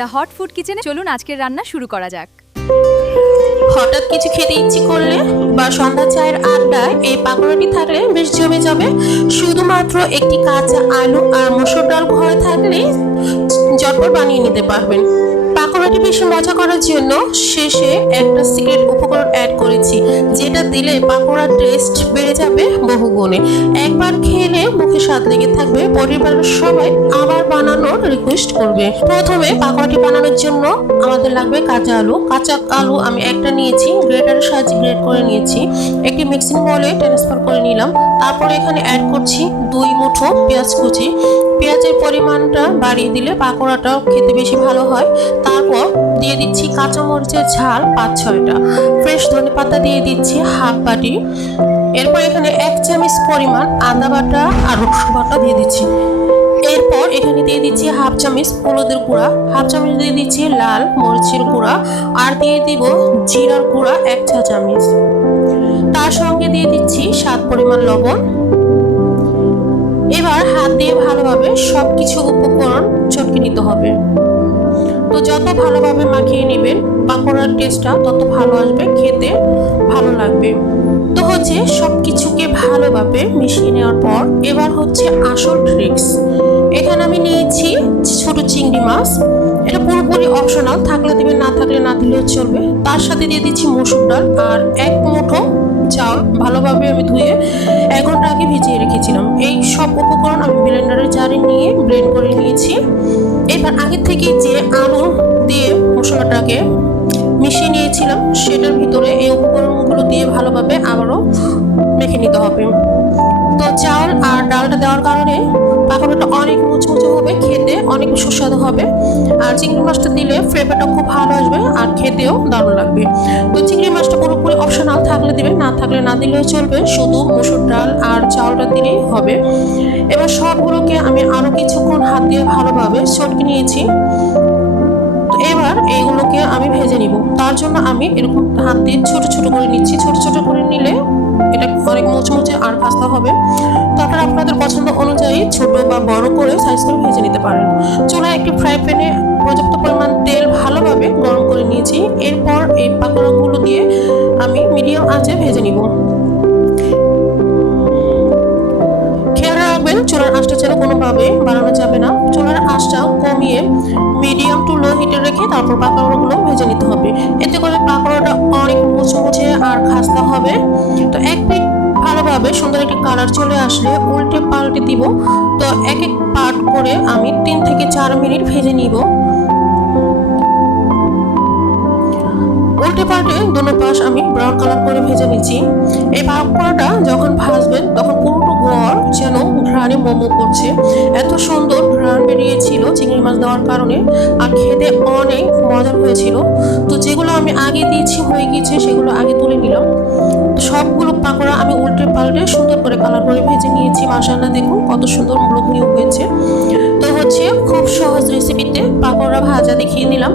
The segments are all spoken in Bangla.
দ্য হট ফুড কিচেনে চলুন আজকের রান্না শুরু করা যাক। হঠাৎ কিছু খেতে ইচ্ছে করলে বা সন্ধ্যা চায়ের আড্ডায় এই পাকোড়াটি থাকলে বেশ জমে যাবে। শুধুমাত্র একটি কাঁচা আলু আর মসুর ডাল ঘরে থাকলেই ঝটপট বানিয়ে নিতে পারবেন। পাকোড়াটি বেশি মজা করার জন্য শেষে একটা সিক্রেট উপকরণ অ্যাড করেছি, যেটা দিলে পাকোড়ার টেস্ট বেড়ে যাবে বহুগুণে। একবার খেলে মুখে স্বাদ লেগে থাকবে, পরিবারের সবাই আবার বানানোর রিকোয়েস্ট করবে। প্রথমে পাকোড়াটি বানানোর জন্য আমাদের লাগবে কাঁচা আলু। কাঁচা আলু আমি একটা নিয়েছি, গ্রেটারের সাহায্যে গ্রেট করে নিয়েছি। একটি মিক্সিং বলে ট্রান্সফার করে নিলাম। তারপরে এখানে অ্যাড করছি 2 মুঠো পেঁয়াজ কুচি। পেঁয়াজের পরিমাণটা বাড়িয়ে দিলে পাকোড়াটাও খেতে বেশি ভালো হয়। তারপর দিয়ে দিচ্ছি কাঁচামরিচের ঝাল 5-6টা। ফ্রেশ ধনেপাতা দিয়ে দিচ্ছি হাফ বাটি। এরপর এখানে 1 চামচ পরিমাণ আদা বাটা আর রসুন বাটা দিয়ে দিচ্ছি। এরপর এখানে দিয়ে দিচ্ছি হাফ চামচ হলুদের গুঁড়া, হাফ চামচ দিয়ে দিচ্ছি লাল মরিচের গুঁড়া, আর দিয়ে দিব জিরার গুঁড়া 1 চা চামচ। তার সঙ্গে দিয়ে দিচ্ছি স্বাদ পরিমাণ লবণ। এবার হাত দিয়ে ভালোভাবে সবকিছু উপকরণ চটকে নিতে হবে। তো যত ভালোভাবে মাখিয়ে নেবেন পাকোড়ার টেস্টটা তত ভালো আসবে, খেতে ভালো লাগবে। তো সবকিছুকে ভালোভাবে মিশিয়ে নেওয়ার পর এবার আসল ট্রিক্স। এখানে আমি নিয়েছি ছোট চিংড়ি মাছ। এটা পুরোপুরি অপশনাল, থাকলে দিবেন, না থাকলে না দিলেও চলবে। তার সাথে দিয়ে দিচ্ছি মসুর ডাল আর 1 মুঠো চাল। ভালোভাবে আমি ধুয়ে 1 ঘন্টা আগে ভিজিয়ে রেখেছিলাম। এই সব উপকরণ আমি ব্লেন্ডারের জারে নিয়ে ব্লেন্ড করে নিয়েছি। এবার আগে থেকে যে আলু দিয়ে মশলাটাকে মিশিয়ে নিয়েছিলাম সেটার ভিতরে এই উপকরণগুলো দিয়ে ভালোভাবে আবারও মেখে নিতে হবে। তো চাল আর ডালটা দেওয়ার কারণে পাকোড়াটা অনেক মুচমুচে হবে, খেতে অনেক সুস্বাদু হবে। আর চিংড়ি মাছটা দিলে ফ্লেভারটা খুব ভালো আসবে আর খেতেও দারুণ লাগবে। তো চিংড়ি মাছটা পুরোপুরি অপশনাল, থাকলে দিবেন, না থাকলে না দিলেও চলবে। শুধু মসুর ডাল আর চাউলটা দিলেই হবে। এবার সবগুলোকে আমি আরও কিছুক্ষণ হাত দিয়ে ভালোভাবে চটকে নিয়েছি। তো এবার এইগুলোকে আমি ভেজে নিব। তার জন্য আমি এরকম হাত দিয়ে ছোট ছোট করে নিচ্ছি। ছোট ছোট করে নিলে এটা অনেক মুচমুচে আর খাস্তা হবে। তারপর আপনাদের পছন্দ অনুযায়ী ছোট বা বড় করে সাইজ করে ভেজে নিতে পারেন। চুলায় একটি ফ্রাই প্যানে পর্যাপ্ত পরিমাণ তেল ভালোভাবে গরম করে নিয়েছি। এরপর এই পাকোড়াগুলো দিয়ে আমি মিডিয়াম আঁচে ভেজে নিব। চুলার আঁচটা যেন কোনোভাবে বাড়ানো যাবে না। চুলার আঁচটা কমিয়ে মিডিয়াম টু লো হিটে রেখে তারপর পাকোড়াগুলো ভেজে নিতে হবে। এতে করে পাকোড়াটা অনেক মুচমুচে আর খাস্তা হবে। তো এক পিঠ ভালোভাবে সুন্দর একটি কালার চলে আসলে উল্টে পাল্টে দিব। তো এক পার্ট করে আমি 3 থেকে 4 মিনিট ভেজে নিব। উল্টে পাল্টে দুটো পাশ আমি ব্রাউন কালার করে ভেজে নিচ্ছি। এই পাকোড়াটা যখন ভাজবেন তখন পুরোটা ঘর যেন ঘ্রাণে মোমো করছে। এত সুন্দর ঘ্রাণ বেরিয়েছিল চিংড়ি মাছ দেওয়ার কারণে, আর খেতে অনেক মজার হয়েছিল। তো যেগুলো আমি আগে দিয়েছি হয়ে গিয়েছে সেগুলো আগে তুলে নিলাম। সবগুলো পাকোড়া আমি উল্টে পাল্টে সুন্দর করে কালার করে ভেজে নিয়েছি। মাশাআল্লাহ, দেখুন কত সুন্দর মুড়মুড়িও হয়েছে। তো খুব সহজ রেসিপিতে পাকোড়া ভাজা দেখিয়ে দিলাম।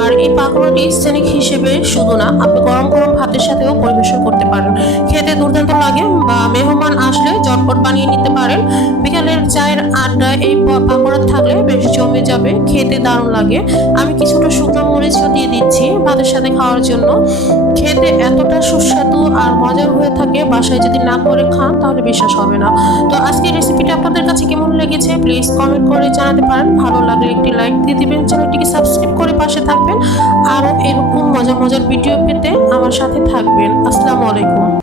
আর এই পাকোড়াটি স্ন্যাক হিসেবে শুধু না, আপনি গরম গরম ভাতের সাথেও পরিবেশন করতে পারেন। খেতে দুর্দান্ত লাগে, বা মেহমান আসলে ঝটপট বানিয়ে নিতে পারেন। বিকালের চায়ের আড্ডায় এই পাকোড়া থাকলে বেশ জমে যাবে, খেতে দারুণ লাগে। আমি কিছুটা শুকনো মরিচও দিয়ে দিচ্ছি ভাতের সাথে খাওয়ার জন্য। খেতে এতটা সুস্বাদু আর মজার হয়ে থাকে, বাসায় যদি না করে খান তাহলে বিশ্বাস হবে না। তো আজকের রেসিপিটা আপনাদের কাছে কেমন লেগেছে প্লিজ কমেন্ট করে জানাতে পারেন। ভালো লাগলে একটি লাইক দিয়ে দিবেন, চ্যানেলটিকে সাবস্ক্রাইব করে পাশে থাকবেন। আরও এরকম মজার মজার ভিডিও পেতে আমার সাথে থাকবেন। আসসালামু আলাইকুম।